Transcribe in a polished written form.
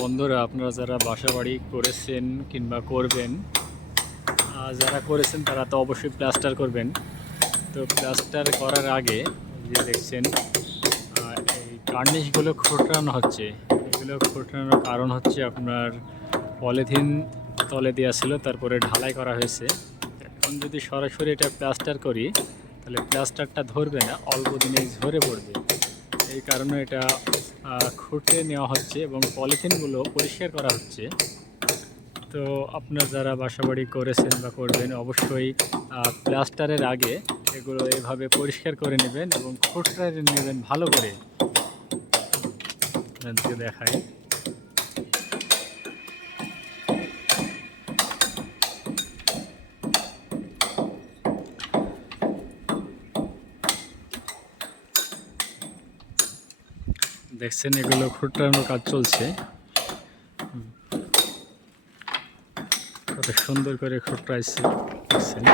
বন্ধুরা, আপনারা যারা বাসাবাড়ি করেছেন কিংবা করবেন, যারা করেছেন তারা তো অবশ্যই প্লাস্টার করবেন। তো প্লাস্টার করার আগে যে দেখছেন এই কার্নিশগুলো খোঁটরানো হচ্ছে। এগুলো খোঁটরানোর কারণ হচ্ছে আপনার পলিথিন তলে দেওয়া ছিল, তারপরে ঢালাই করা হয়েছে। এখন যদি সরাসরি এটা প্লাস্টার করি তাহলে প্লাস্টারটা ধরবে না, অল্প দিনেই ঝরে পড়বে। এই কারণে এটা খুঁটে নেওয়া হচ্ছে এবং পলিথিনগুলো পরিষ্কার করা হচ্ছে। তো আপনার যারা বাসাবাড়ি করেছেন বা করবেন, অবশ্যই প্লাস্টারের আগে এগুলো এভাবে পরিষ্কার করে নেবেন এবং খুঁটে নেবেন ভালো করে। আপনাদেরকে দেখাই। দেখছেন এগুলো খুঁটানোর কাজ চলছে, কত সুন্দর করে খুঁটাইছে দেখছেন।